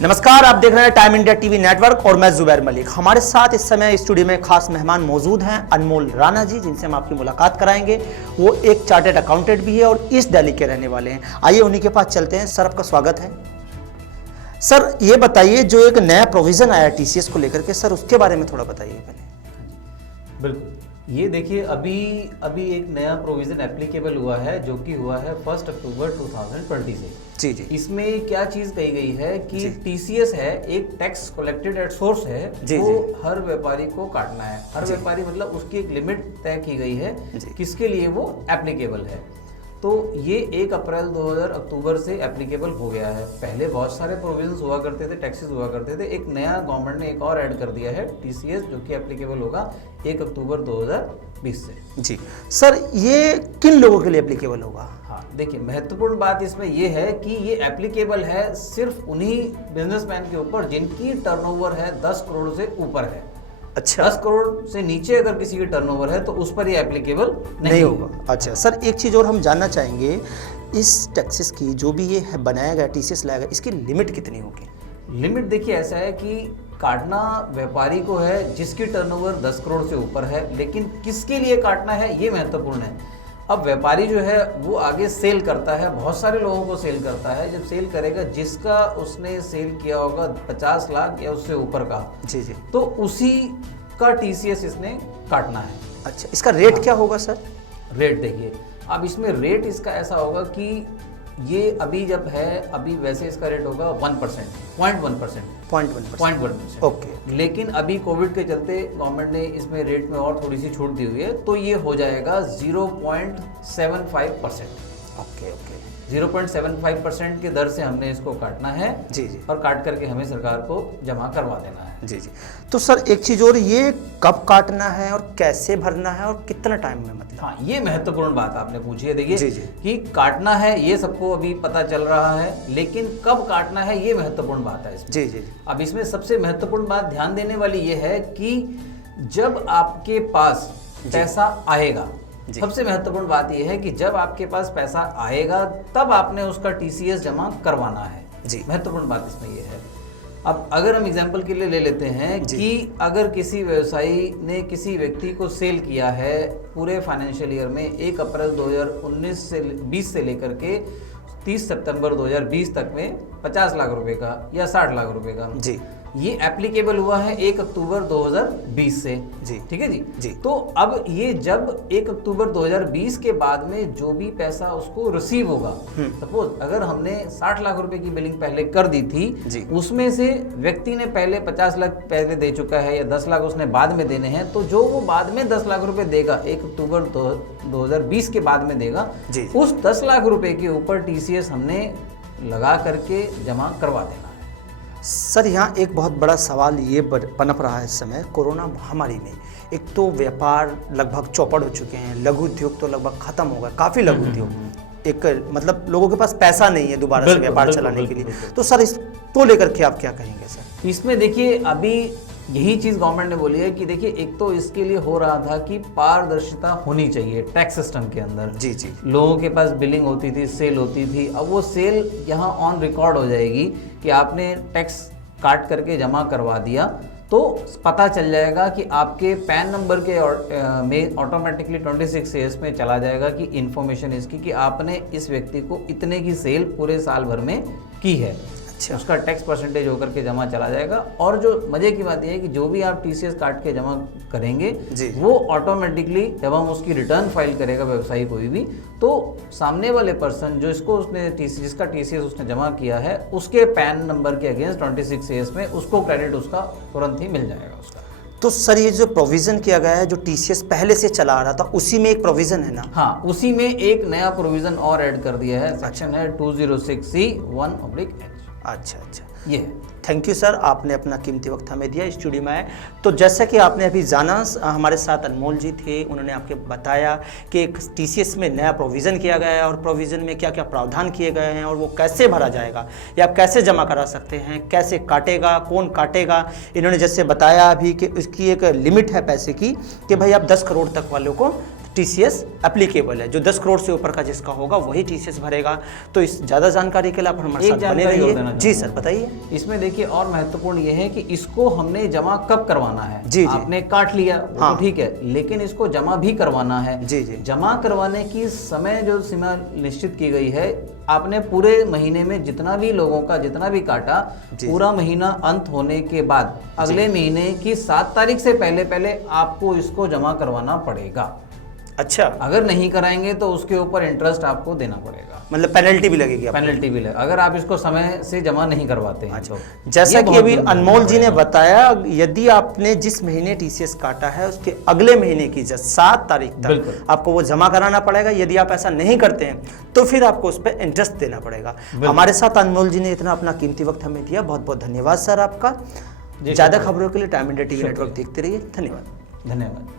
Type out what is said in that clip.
नमस्कार, आप देख रहे हैं टाइम इंडिया टीवी नेटवर्क और मैं जुबैर मलिक। हमारे साथ इस समय स्टूडियो में खास मेहमान मौजूद हैं अनमोल राणा जी, जिनसे हम आपकी मुलाकात कराएंगे। वो एक चार्टर्ड अकाउंटेंट भी है और ईस्ट दिल्ली के रहने वाले हैं। आइए उन्हीं के पास चलते हैं। सर, आपका स्वागत है। सर, ये बताइए, जो एक नया प्रोविजन आया टीसीएस को लेकर के, सर उसके बारे में थोड़ा बताइए पहले। बिल्कुल, ये देखिए अभी एक नया प्रोविज़न एप्लीकेबल हुआ है, जो कि हुआ है 1 अक्टूबर 2020 से। जी जी। इसमें क्या चीज़ कही गई है कि टीसीएस है, एक टैक्स कलेक्टेड एट सोर्स है, जी, वो हर व्यापारी को काटना है। हर व्यापारी मतलब उसकी एक लिमिट तय की गई है किसके लिए वो एप्लीकेबल है। तो ये 1 अप्रैल 2000 अक्टूबर से एप्लीकेबल हो गया है। पहले बहुत सारे प्रोविजंस हुआ करते थे, टैक्सेस हुआ करते थे। एक नया गवर्नमेंट ने एक और ऐड कर दिया है टीसीएस, जो कि एप्लीकेबल होगा 1 अक्टूबर 2020 से। जी सर, ये किन लोगों के लिए एप्लीकेबल होगा? हाँ, देखिए महत्वपूर्ण बात इसमें ये है कि ये एप्लीकेबल है सिर्फ उन्हीं बिजनेसमैन के ऊपर जिनकी टर्नओवर है 10 करोड़ से ऊपर है। अच्छा, 10 करोड़ से नीचे अगर किसी की टर्नओवर है तो उस पर ये एप्लीकेबल नहीं होगा। अच्छा सर, एक चीज़ और हम जानना चाहेंगे, इस टैक्सेस की जो भी ये है बनाया गया, टीसीएस लाया गया, इसकी लिमिट कितनी होगी? लिमिट देखिए ऐसा है कि काटना व्यापारी को है जिसकी टर्नओवर 10 करोड़ से ऊपर है, लेकिन किसके लिए काटना है ये महत्वपूर्ण है। अब व्यापारी जो है वो आगे सेल करता है, बहुत सारे लोगों को सेल करता है। जब सेल करेगा, जिसका उसने सेल किया होगा 50 लाख या उससे ऊपर का, जी जी, तो उसी का टीसीएस इसने काटना है। अच्छा, इसका रेट क्या होगा सर? रेट देखिए, अब इसमें रेट इसका ऐसा होगा कि ये अभी जब है, अभी वैसे इसका रेट होगा 1%, 0.1%। ओके। लेकिन अभी कोविड के चलते गवर्नमेंट ने इसमें रेट में और थोड़ी सी छूट दी हुई है, तो ये हो जाएगा 0.75%। Okay okay. 0.75% की दर से हमने इसको काटना है। जी जी। और काट करके हमें सरकार को जमा करवा देना है। जी जी। तो सर एक चीज़ और, ये कब काटना है और कैसे भरना है और कितना टाइम में, मतलब? हाँ, ये महत्वपूर्ण बात आपने पूछी है। देखिए कि काटना है ये सबको अभी पता चल रहा है, लेकिन कब काटना है ये महत्वपूर्ण बात है इसमें। जी जी। अब इसमें सबसे महत्वपूर्ण बात ध्यान देने वाली ये है कि जब आपके पास पैसा आएगा, सबसे महत्वपूर्ण बात यह है कि जब आपके पास पैसा आएगा तब आपने उसका टीसीएस जमा करवाना है। जी, महत्वपूर्ण बात इसमें यह है। अब अगर हम एग्जांपल के लिए ले लेते हैं कि अगर किसी व्यवसायी ने किसी व्यक्ति को सेल किया है पूरे फाइनेंशियल ईयर में 1 अप्रैल 2020 से लेकर के 30 सितंबर 2020 तक में 50 लाख रुपए का या 60 लाख रुपए का, जी, ये एप्लीकेबल हुआ है 1 अक्टूबर 2020 से। जी, ठीक है जी। तो अब ये जब 1 अक्टूबर 2020 के बाद में जो भी पैसा उसको रिसीव होगा, सपोज अगर हमने 60 लाख रुपए की बिलिंग पहले कर दी थी, उसमें से व्यक्ति ने पहले 50 लाख पहले दे चुका है या 10 लाख उसने बाद में देने हैं, तो जो वो बाद में 10 लाख रुपए देगा 1 अक्टूबर 2020 के बाद में देगा, उस 10 लाख रुपए के ऊपर टीसीएस हमने लगा करके जमा करवा देना। सर, यहाँ एक बहुत बड़ा सवाल ये पनप रहा है इस समय कोरोना महामारी में। एक तो व्यापार लगभग चौपट हो चुके हैं, लघु उद्योग तो लगभग खत्म हो गए, काफ़ी लघु उद्योग, एक मतलब लोगों के पास पैसा नहीं है दोबारा से व्यापार चलाने के लिए। तो सर इसको लेकर के आप क्या कहेंगे सर? इसमें देखिए अभी यही चीज़ गवर्नमेंट ने बोली है कि देखिए एक तो इसके लिए हो रहा था कि पारदर्शिता होनी चाहिए टैक्स सिस्टम के अंदर। जी जी। लोगों के पास बिलिंग होती थी, सेल होती थी, अब वो सेल यहाँ ऑन रिकॉर्ड हो जाएगी कि आपने टैक्स काट करके जमा करवा दिया, तो पता चल जाएगा कि आपके पैन नंबर के में ऑटोमेटिकली 26A में चला जाएगा कि इन्फॉर्मेशन इसकी कि आपने इस व्यक्ति को इतने की सेल पूरे साल भर में की है। अच्छा, उसका टैक्स परसेंटेज होकर के जमा चला जाएगा। और जो मजे की बात यह है कि जो भी आप टीसीएस काट के जमा करेंगे वो ऑटोमेटिकली जब हम उसकी रिटर्न फाइल करेगा व्यवसायी कोई भी, तो सामने वाले पर्सन जो इसको उसने जिसका टीसीएस उसने जमा किया है उसके पैन नंबर के अगेंस्ट 26A में उसको क्रेडिट उसका तुरंत ही मिल जाएगा उसका। तो सर ये जो प्रोविज़न किया गया है, जो टीसीएस पहले से चला आ रहा था, उसी में एक प्रोविज़न है ना? हाँ, उसी में एक नया प्रोविज़न और ऐड कर दिया है। सेक्शन है 206C(1)(h। अच्छा अच्छा, ये थैंक यू सर, आपने अपना कीमती वक्त हमें दिया स्टूडियो में आए। तो जैसा कि आपने अभी जाना, हमारे साथ अनमोल जी थे, उन्होंने आपके बताया कि एक टीसीएस में नया प्रोविज़न किया गया है और प्रोविज़न में क्या क्या प्रावधान किए गए हैं और वो कैसे भरा जाएगा या आप कैसे जमा करा सकते हैं, कैसे काटेगा, कौन काटेगा। इन्होंने जैसे बताया अभी कि उसकी एक लिमिट है पैसे की कि भाई आप 10 करोड़ तक वालों को TCS एप्लीकेबल है। जो 10 करोड़ से ऊपर का जिसका होगा वही TCS भरेगा। तो इस ज़्यादा जानकारी के लिए आप हमारे साथ बने रहिए। जी सर बताइए। इसमें देखिए और महत्वपूर्ण ये है कि इसको हमने जमा कब करवाना है। जी आपने काट लिया वो हाँ। तो ठीक है, लेकिन इसको जमा भी करवाना है। जी जी। जमा करवाने की समय जो सीमा निश्चित की गई है, आपने पूरे महीने में जितना भी लोगों का जितना भी काटा, पूरा महीना अंत होने के बाद अगले महीने की 7 तारीख से पहले आपको इसको जमा करवाना पड़ेगा। अच्छा, अगर नहीं कराएंगे तो उसके ऊपर इंटरेस्ट आपको देना पड़ेगा, मतलब पेनल्टी भी लगेगी। पेनल्टी भी लगेगा अगर आप इसको समय से जमा नहीं करवाते हैं। अच्छा, जैसा कि अभी अनमोल जी ने बताया, यदि आपने जिस महीने TCS काटा है उसके अगले महीने की 7 तारीख तक आपको वो जमा कराना पड़ेगा। यदि आप ऐसा नहीं करते हैं तो फिर आपको उस पर इंटरेस्ट देना पड़ेगा। हमारे साथ अनमोल जी ने इतना अपना कीमती वक्त हमें दिया, बहुत बहुत धन्यवाद सर आपका। ज़्यादा खबरों के लिए टाइम इंडिया TV नेटवर्क देखते रहिए। धन्यवाद। धन्यवाद।